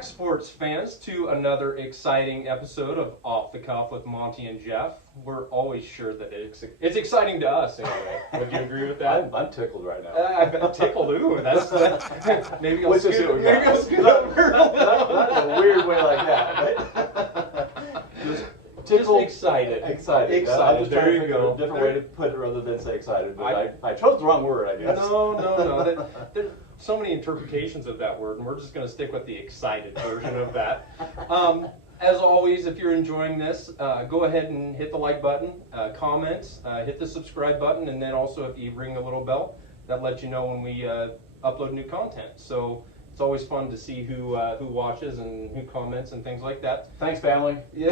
back, sports fans, to another exciting episode of Off the Cuff with Monty and Jeff. We're always sure that it's exciting to us, anyway. Would you agree with that? I'm tickled right now. I've been tickled. Ooh, that's maybe I'll Let's just see scoot, what we got. maybe I'll scoot over a Not in little. a weird way like that. Just Just tickled. excited. Excited. I'm Excited. just There trying to you think go. of a different way to put it rather than say excited. But I I chose the wrong word, I guess. No. There's so many interpretations of that word, and we're just going to stick with the excited version of that. As always, if you're enjoying this, go ahead and hit the like button, comment, hit the subscribe button, and then also if you ring the little bell, that lets you know when we upload new content. So it's always fun to see who watches and who comments and things like that. Thanks, family. Yeah,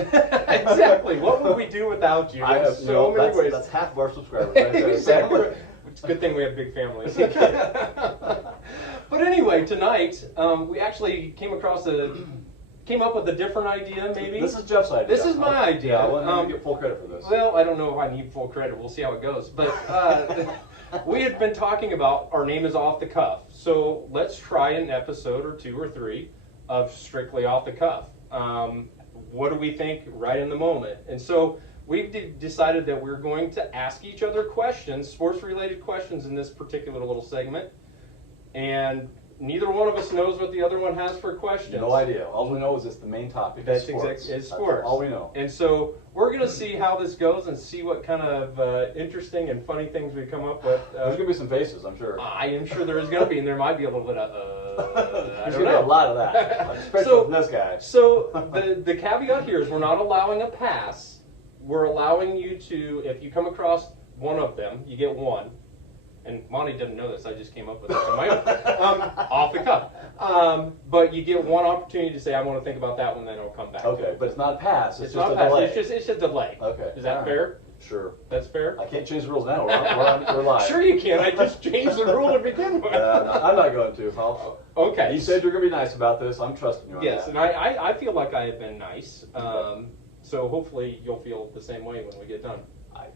exactly. What would we do without you? I have so many ways. That's half of our subscribers right there. Exactly. It's a good thing we have big families. But anyway, tonight we actually came up with a different idea. Maybe This is Jeff's idea. This is my idea. Yeah, I want to get full credit for this. Well, I don't know if I need full credit. We'll see how it goes. But we had been talking about our name is Off the Cuff. So let's try an episode or two or three of strictly off the cuff. What do we think right in the moment? And so we've decided that we're going to ask each other questions, sports-related questions in this particular little segment. And neither one of us knows what the other one has for questions. No idea. All we know is it's the main topic. That's sports. exactly it's That's sports. all we know. And so we're going to see how this goes and see what kind of interesting and funny things we come up with. There's going to be some faces, I'm sure. I am sure there is going to be, and there might be a little bit of, I There's don't going to be know. a lot of that, especially So- from this guy. So the caveat here is we're not allowing a pass. We're allowing you to, if you come across one of them, you get one. And Monty didn't know this. I just came up with this on my own, off the cuff. But you get one opportunity to say, I want to think about that one, then I'll come back. Okay, but it's not a pass. It's just not a a pass. delay. It's just a delay. Okay. Is that All right. fair? Sure. That's fair? I can't change the rules now. We're live. Sure you can. I just changed the rule to begin with. I'm not going to. Okay. You said you're going to be nice about this. I'm trusting you on Yes, that. and I feel like I have been nice. So hopefully you'll feel the same way when we get done.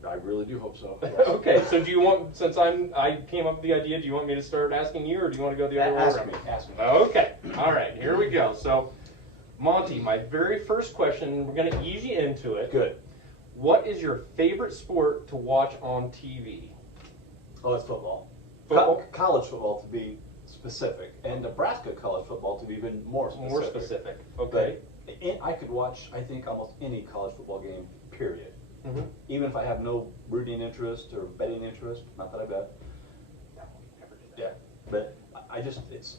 I really do hope so. Yes. Okay, so do you want, since I came up with the idea, do you want me to start asking you, or do you want to go the other way Ask around? me. Ask me. Okay, all right, here we go. So, Monty, my very first question, we're going to ease you into it. Good. What is your favorite sport to watch on TV? Oh, it's football. Football? College football, to be specific, and Nebraska college football to be even more specific. More specific. Okay. But I could watch, I think, almost any college football game, period. Mm-hmm. Even if I have no rooting interest or betting interest, not that I bet. No, never did that. Yeah, but I just, it's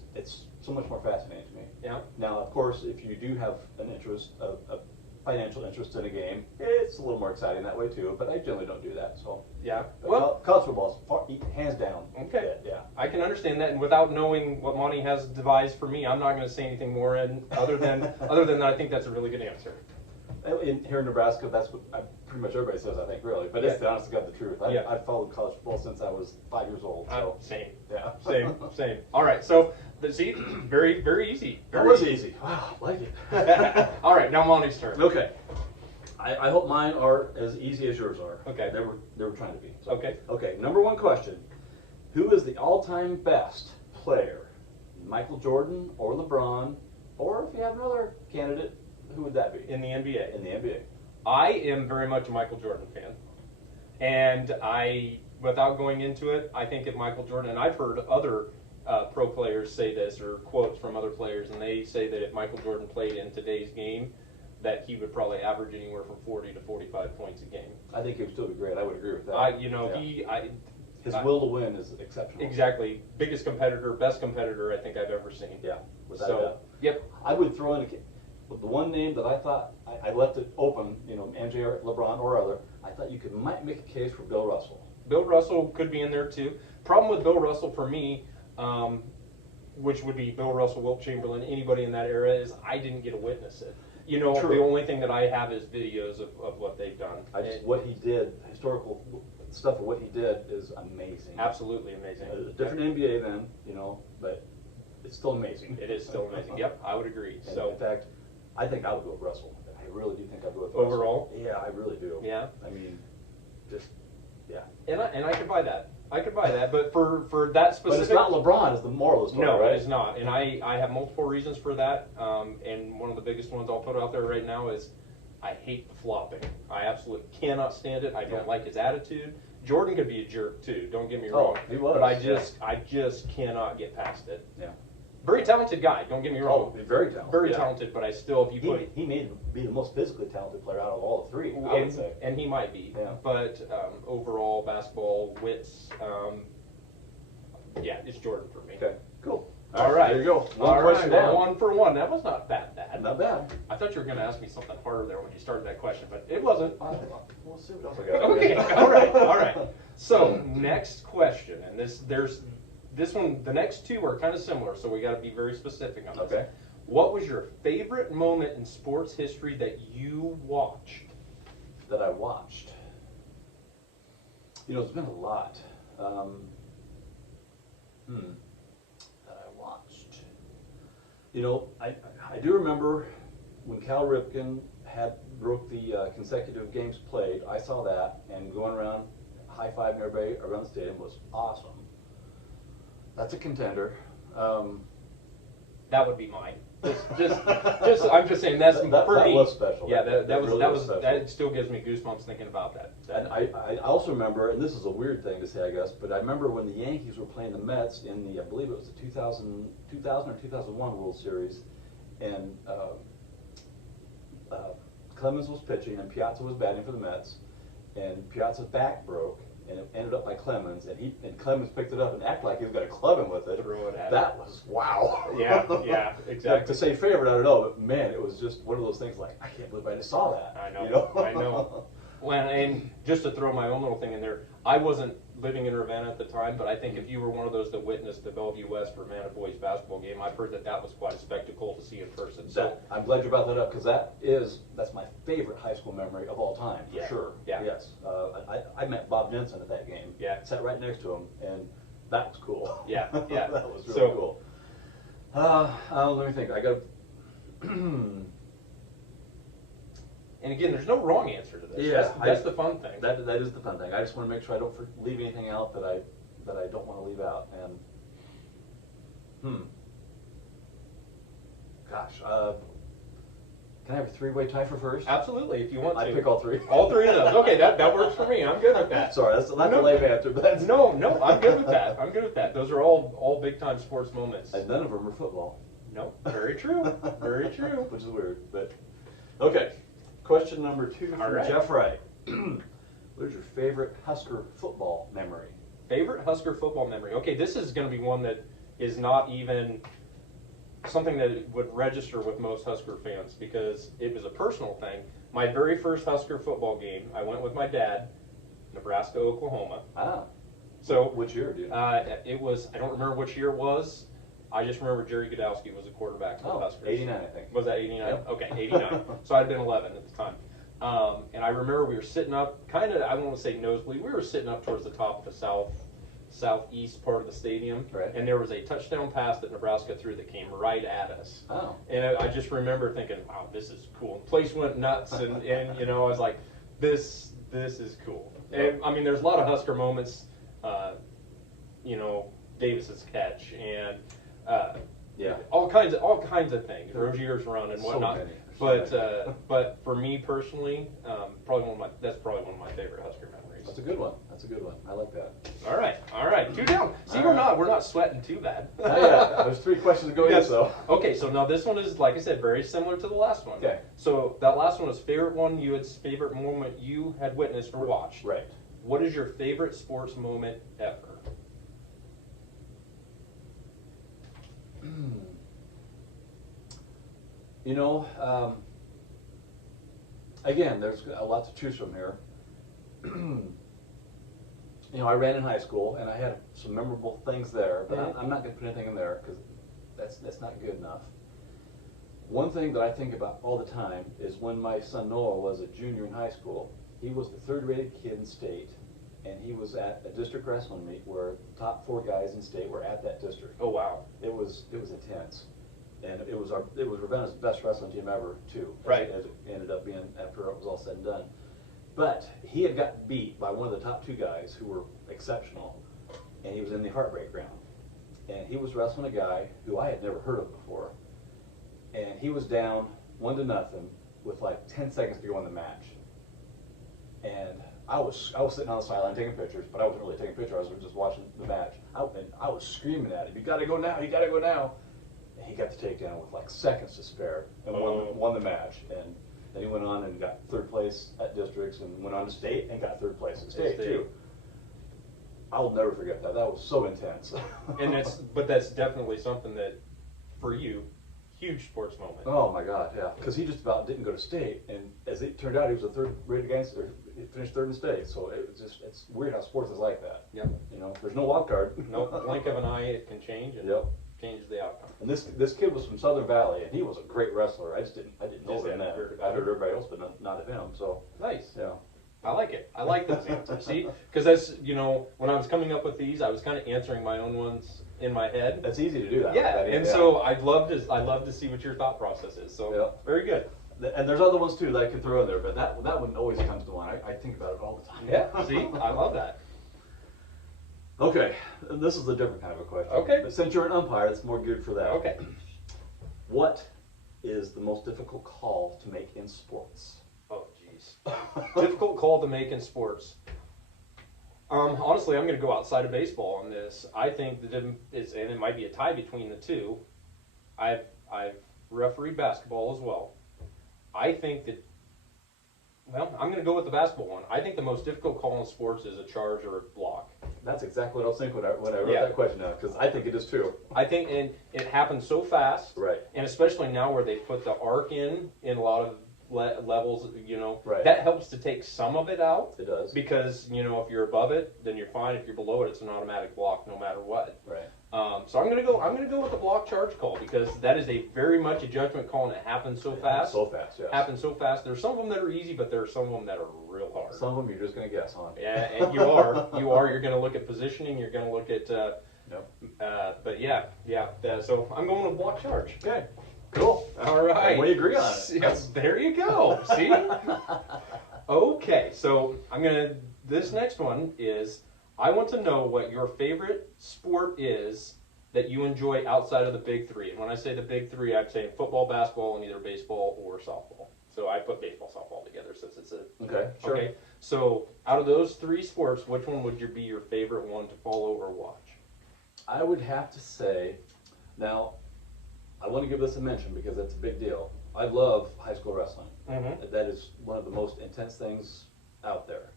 so much more fascinating to me. Yeah. Now, of course, if you do have an interest, a financial interest in a game, it's a little more exciting that way too, but I generally don't do that, so. Yeah. But Well, college football is hands down. Okay. Yeah. I can understand that, and without knowing what Monty has devised for me, I'm not going to say anything more. And other than that, I think that's a really good answer. Here in Nebraska, that's what pretty much everybody says, I think, really. But it's the honest to God the truth. Yeah. I've followed college football since I was 5 years old. So Same. yeah, Same. All right, so see, very, very easy. That Very was easy. Wow, I like it. All right, now Monty's turn. Okay. I hope mine are as easy as yours are. Okay. They were trying to be. So. Okay. Okay. Number one question: who is the all-time best player? Michael Jordan or LeBron, or if you have another candidate, who would that be? In the NBA. In the NBA. I am very much a Michael Jordan fan, and without going into it, I think if Michael Jordan, and I've heard other pro players say this, or quotes from other players, and they say that if Michael Jordan played in today's game, that he would probably average anywhere from 40 to 45 points a game. I think he would still be great. I would agree with that. Yeah. His will to win is exceptional. Exactly. Biggest competitor, best competitor I think I've ever seen. Yeah, without a So, doubt. yep. I would throw in the one name that I thought I left it open. MJ or LeBron or other. I thought you might make a case for Bill Russell. Bill Russell could be in there too. Problem with Bill Russell for me, which would be Bill Russell, Wilt Chamberlain, anybody in that era, is I didn't get to witness it. True. The only thing that I have is videos of what they've done. What he did, historical stuff of what he did is amazing. Absolutely amazing. A different NBA then, but it's still amazing. It is still amazing. Yep, I would agree. And So in fact, I think I would go with Russell. I really do think I'd go with Overall? Russell. Yeah, I really do. Yeah. I mean, just Yeah. And I could buy that. I could buy that, but for that But specific. it's not LeBron, is the moral of the story, No, right? it is not, and I have multiple reasons for that. And one of the biggest ones I'll put out there right now is I hate the flopping. I absolutely cannot stand it. I don't Yeah. like his attitude. Jordan could be a jerk too. Don't get me Oh, wrong. he was, But yeah. I just cannot get past it. Yeah. Very talented guy. Don't get me Oh, wrong. he's very talented. Very yeah. talented, but I still, if you put He may be the most physically talented player out of all the three, I would say. and he might be. Yeah. But overall, basketball wits. Yeah, it's Jordan for me. Okay, cool. All right. There you go. One All question right, down. 1 for 1. That was not that bad. Not bad. I thought you were going to ask me something harder there when you started that question, but it wasn't. We'll see what else I got. Okay, all right, all right. So next question, and this one, the next two are kind of similar, so we got to be very specific on this. Okay. What was your favorite moment in sports history that you watched? That I watched. You know, there's been a lot. That I watched. You know, I do remember when Cal Ripken broke the consecutive games played. I saw that, and going around high-fiving everybody around the stadium was awesome. That's a contender. That would be mine. I'm just saying that's That for me. was special. Yeah, That really was special. that still gives me goosebumps thinking about that. And I also remember, and this is a weird thing to say, I guess, but I remember when the Yankees were playing the Mets in the, I believe it was the 2000 or 2001 World Series, and Clemens was pitching and Piazza was batting for the Mets, and Piazza's back broke, and it ended up by Clemens, and Clemens picked it up and acted like he was going to club him with it. Throw it at That was wow. Yeah, exactly. To say favorite, I don't know, but man, it was just one of those things like, I can't believe I just saw that. I know, You know? I know. Well, and just to throw my own little thing in there, I wasn't living in Ravenna at the time, but I think if you were one of those that witnessed the Bellevue West Ravenna boys basketball game, I've heard that was quite a spectacle to see in person. So I'm glad you brought that up because that's my favorite high school memory of all time, for Yeah, sure. yeah. Yes. I met Bob Jensen at that game. Yeah. Sat right next to him, and that was cool. Yeah, yeah. That was really So- cool. Let me think. I got. and again, there's no wrong answer to this. Yeah, that's the fun thing. That is the fun thing. I just want to make sure I don't leave anything out that I don't want to leave out. And gosh, can I have a three-way tie for first? Absolutely, if you want to. I pick all three. All three of those. Okay, that works for me. I'm good with that. Sorry, that's not No. the lame answer, but that's No, I'm good with that. I'm good with that. Those are all big time sports moments. And none of them are football. No, very true. Very true. Which is weird, but okay. Question number 2 from All right. Jeff Wright. What is your favorite Husker football memory? Favorite Husker football memory. Okay, this is going to be one that is not even something that would register with most Husker fans because it was a personal thing. My very first Husker football game, I went with my dad, Nebraska, Oklahoma. Ah. So Which year, dude? it was, I don't remember which year it was. I just remember Jerry Godowski was the quarterback for the Huskers. 89, I think. Was that 89? Yep. Okay, 89. So I'd been 11 at the time. And I remember we were sitting up, kind of, I don't want to say nosebleed, we were sitting up towards the top of the southeast part of the stadium. Right. And there was a touchdown pass that Nebraska threw that came right at us. Oh. And I just remember thinking, wow, this is cool. The place went nuts, and you know, I was like, this is cool. And I mean, there's a lot of Husker moments, you know, Davis's catch and Yeah. all kinds of things. Rozier's run and So whatnot. many. But for me personally, that's probably one of my favorite Husker memories. That's a good one. That's a good one. I like that. All right, 2 down. See, All we're right. not sweating too bad. Not yet. There's 3 questions to go Yes. yet, so. Okay, so now this one is, like I said, very similar to the last one. Okay. So that last one was favorite moment you had witnessed or watched. Right. What is your favorite sports moment ever? You know, again, there's a lot to choose from here. You know, I ran in high school, and I had some memorable things there, but I'm not going to put anything in there because that's not good enough. One thing that I think about all the time is when my son Noah was a junior in high school. He was the 3rd-rated kid in state, and he was at a district wrestling meet where the top 4 guys in state were at that district. Oh wow. It was intense, and it was Ravenna's best wrestling team ever too. Right. As it ended up being after it was all said and done. But he had got beat by one of the top two guys who were exceptional, and he was in the heartbreak round. And he was wrestling a guy who I had never heard of before, and he was down 1-0 with like 10 seconds to go in the match. And I was sitting on the sideline taking pictures, but I wasn't really taking pictures. I was just watching the match. And I was screaming at him, "You got to go now! You got to go now!" And he got the takedown with like seconds to spare and won the match. And then he went on and got third place at districts and went on to state and got third place at state too. I'll never forget that. That was so intense. And that's definitely something that, for you, huge sports moment. Oh my God, yeah. Because he just about didn't go to state, and as it turned out, he was a third rated against, or he finished third in state. So it's weird how sports is like that. Yep. You know, there's no wild card. No blink of an eye, it can change and change the outcome. And this kid was from Southern Valley, and he was a great wrestler. I didn't know him then. I heard everybody else, but not of him. So nice. Yeah. I like it. I like those answers. See, because that's, when I was coming up with these, I was kind of answering my own ones in my head. That's easy to do that. Yeah, and so I'd love to see what your thought process is. So very good. And there's other ones too that I could throw in there, but that one always comes to mind. I think about it all the time. Yeah. See, I love that. Okay, and this is a different kind of a question. Okay. But since you're an umpire, it's more good for that. Okay. What is the most difficult call to make in sports? Oh, geez. Difficult call to make in sports. Honestly, I'm going to go outside of baseball on this. I think that and it might be a tie between the two. I've refereed basketball as well. I think that, well, I'm going to go with the basketball one. I think the most difficult call in sports is a charge or a block. That's exactly what I was thinking when I wrote that question down, because I think it is too. I think, and it happens so fast, right? And especially now where they put the arc in a lot of levels, right. That helps to take some of it out. It does. Because, if you're above it, then you're fine. If you're below it, it's an automatic block no matter what. Right. So I'm gonna go with the block charge call, because that is a very much a judgment call, and it happens so fast. So fast, yes. Happens so fast. There's some of them that are easy, but there are some of them that are real hard. Some of them you're just gonna guess on. Yeah, and you are. You're gonna look at positioning. You're gonna look at. But yeah. So I'm going with block charge. Okay. Cool. All right. We agree on it. Yes, there you go. See? Okay, so this next one is, I want to know what your favorite sport is that you enjoy outside of the big three. And when I say the big three, I'm saying football, basketball, and either baseball or softball. So I put baseball, softball together since it's Okay, sure. Okay, so out of those three sports, which one would be your favorite one to follow or watch? I would have to say, now, I want to give this a mention because it's a big deal. I love high school wrestling. Mm-hmm. That is one of the most intense things out there.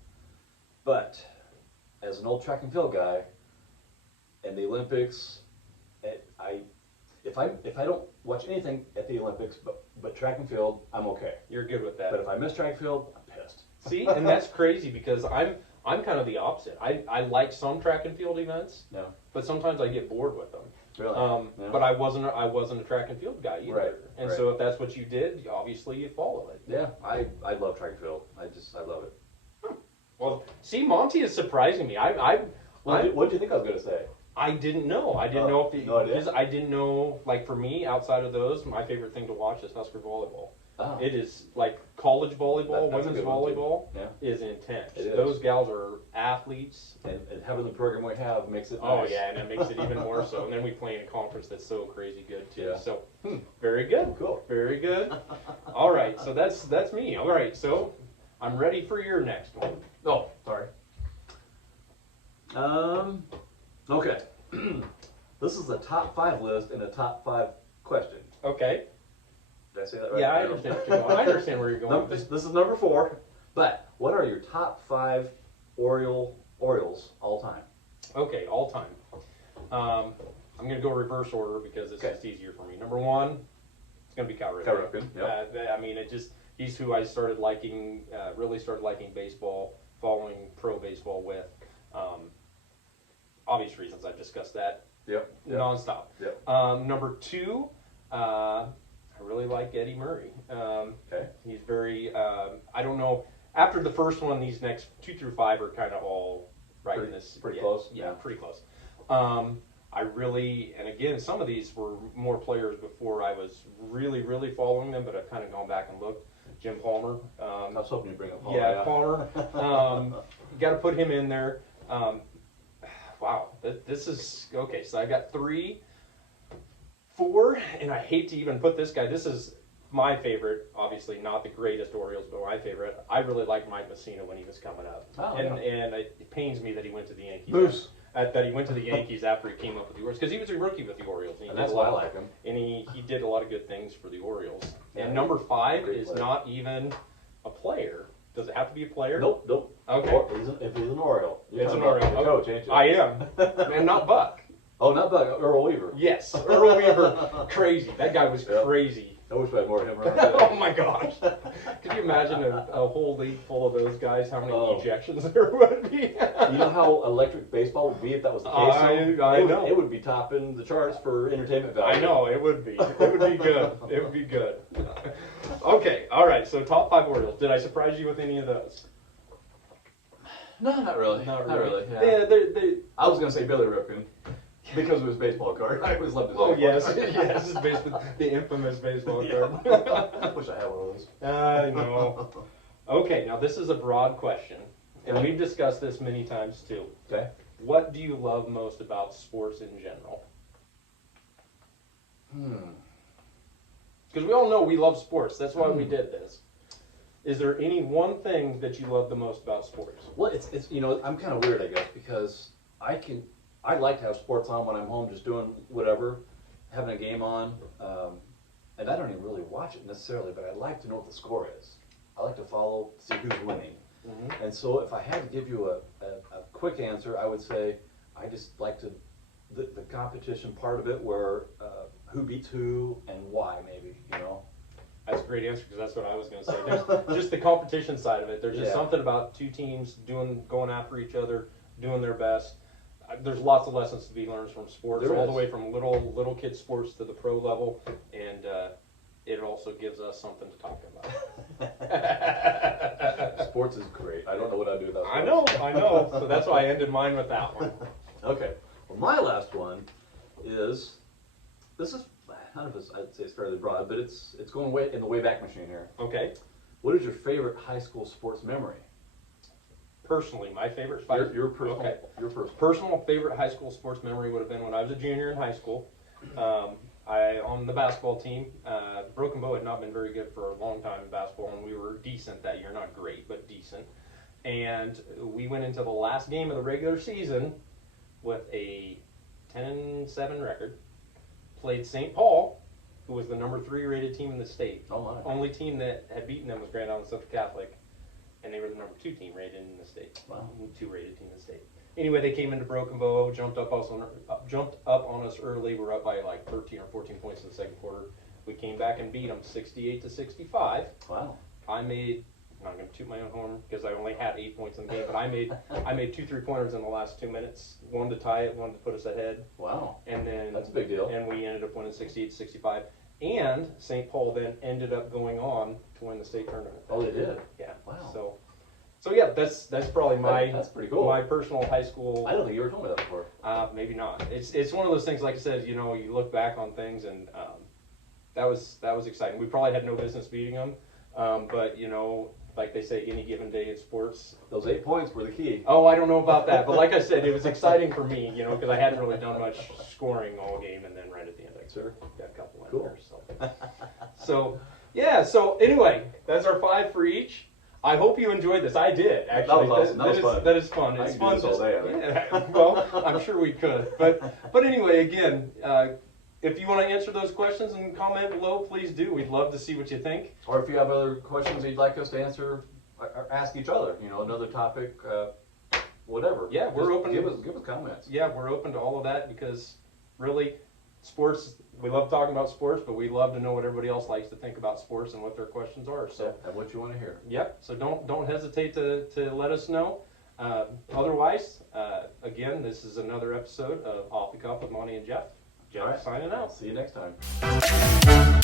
But as an old track and field guy, and the Olympics, if I don't watch anything at the Olympics but track and field, I'm okay. You're good with that. But if I miss track and field, I'm pissed. See, and that's crazy, because I'm kind of the opposite. I like some track and field events, but sometimes I get bored with them. Really? But I wasn't a track and field guy either. Right. And so if that's what you did, obviously you follow it. Yeah, I love track and field. I love it. Well, see, Monty is surprising me. What did you think I was going to say? I didn't know. I didn't know if no idea? because I didn't know. Like, for me, outside of those, my favorite thing to watch is Husker volleyball. Oh. It is like college volleyball, That's a women's good one, too. volleyball Yeah. is intense. It is. Those gals are athletes. And having the program we have makes it Oh nice. yeah, and it makes it even more so. And then we play in a conference that's so crazy good too. Yeah. So very good. Cool. Very good. All right, so that's me. All right, so I'm ready for your next one. Oh, sorry. Okay. This is the top 5 list and a top 5 question. Okay. Did I say that right? Yeah, I understand what you're going. I understand where you're going. This is number 4. But what are your top 5 Orioles all time? Okay, all time. I'm going to go reverse order because it's just easier for me. Number 1, it's going to be Cal Ripken. Cal Ripken, yep. I mean, he's who I started liking, really started liking baseball, following pro baseball with. Obvious reasons, I've discussed that. Yep. Nonstop. Yep. Number 2, I really like Eddie Murray. Okay. He's very, I don't know, after the first one, these next 2 through 5 are kind of all right in this. Pretty close? Yeah, pretty close. I really, and again, some of these were more players before I was really, really following them, but I've kind of gone back and looked. Jim Palmer. I was hoping you'd bring up Palmer. Yeah, Palmer. Got to put him in there. Wow, this is okay. So I got 3, 4, and I hate to even put this guy. This is my favorite. Obviously, not the greatest Orioles, but my favorite. I really liked Mike Mussina when he was coming up, and it pains me that he went to the Yankees. Moose. That he went to the Yankees after he came up with the Orioles, because he was a rookie with the Orioles. And that's why I like him. And he did a lot of good things for the Orioles. Yeah. And number 5 Great is player. not even a player. Does it have to be a player? Nope. Okay. Or, if he's an Oriole. It's an Oriole. Oriole. The coach, ain't you? I am. And not Buck. Oh, not Buck. Earl Weaver. Yes. Earl Weaver. Crazy. That guy was crazy. I wish we had more of him around. Oh my gosh. Could you imagine a whole league full of those guys, how many ejections there would be? You know how electric baseball would be if that was the case? I know. It would be topping the charts for entertainment value. I know, it would be. It would be good. It would be good. Okay, all right, so top 5 Orioles. Did I surprise you with any of those? No, not really. Not really. Yeah. They, I was going to say Billy Ripken because of his baseball card. I always loved his oh, baseball yes. card. Yes, it's basically the infamous baseball card. I wish I had one of those. I know. Okay, now this is a broad question, and we've discussed this many times too. Okay. What do you love most about sports in general? Because we all know we love sports. That's why we did this. Is there any one thing that you love the most about sports? Well, it's I'm kind of weird, I guess, because I like to have sports on when I'm home, just doing whatever, having a game on, and I don't even really watch it necessarily, but I like to know what the score is. I like to follow, see who's winning. Mm-hmm. And so if I had to give you a quick answer, I would say I just like the competition part of it, where who beats who and why, maybe, That's a great answer, because that's what I was going to say. There's just the competition side of it. There's just something about 2 teams going after each other, doing their best. There's lots of lessons to be learned from sports, all the way from little kid sports to the pro level, and it also gives us something to talk about. Sports is great. I don't know what I'd do without sports. I know. So that's why I ended mine with that one. Okay. Well, my last one is, this is, none of us, I'd say it's fairly broad, but it's going way in the way back machine here. Okay. What is your favorite high school sports memory? Personally, my favorite Your personal. Okay. Your personal. Personal favorite high school sports memory would have been when I was a junior in high school. On the basketball team, Broken Bow had not been very good for a long time in basketball, and we were decent that year. Not great, but decent. And we went into the last game of the regular season with a 10-7 record. Played St. Paul, who was the number 3 rated team in the state. Oh my. Only team that had beaten them was Grand Island Central Catholic, and they were the number 2 team rated in the state. Wow. 2 rated team in the state. Anyway, they came into Broken Bow, jumped up on us early. We're up by like 13 or 14 points in the second quarter. We came back and beat them 68-65. Wow. I'm not going to toot my own horn because I only had 8 points in the game, but I made 2 3-pointers in the last 2 minutes. One to tie it, one to put us ahead. Wow. And then That's a big deal. And we ended up winning 68-65. And St. Paul then ended up going on to win the state tournament. Oh, they did? Yeah. Wow. So yeah, that's probably That's pretty cool. my personal high school. I don't think you ever told me that before. Maybe not. It's one of those things, like I said, you look back on things, and that was exciting. We probably had no business beating them, but like they say, any given day in sports. Those 8 points were the key. Oh, I don't know about that, but like I said, it was exciting for me, because I hadn't really done much scoring all game, and then right at the end, I got a couple in Cool. there. So yeah. So anyway, that's our 5 for each. I hope you enjoyed this. I did, actually. That was awesome. That was fun. That is fun. It's I fun. could do this all day, I think. Yeah, well, I'm sure we could. But anyway, again, if you want to answer those questions and comment below, please do. We'd love to see what you think. Or if you have other questions you'd like us to answer, or ask each other, another topic, whatever. Yeah, we're open. Give us comments. Yeah, we're open to all of that, because really, sports, we love talking about sports, but we love to know what everybody else likes to think about sports and what their questions are. So, and what you want to hear. Yep. So don't hesitate to let us know. Otherwise, again, this is another episode of Off the Cuff with Monty and Jeff. Jeff, All right. signing out. See you next time.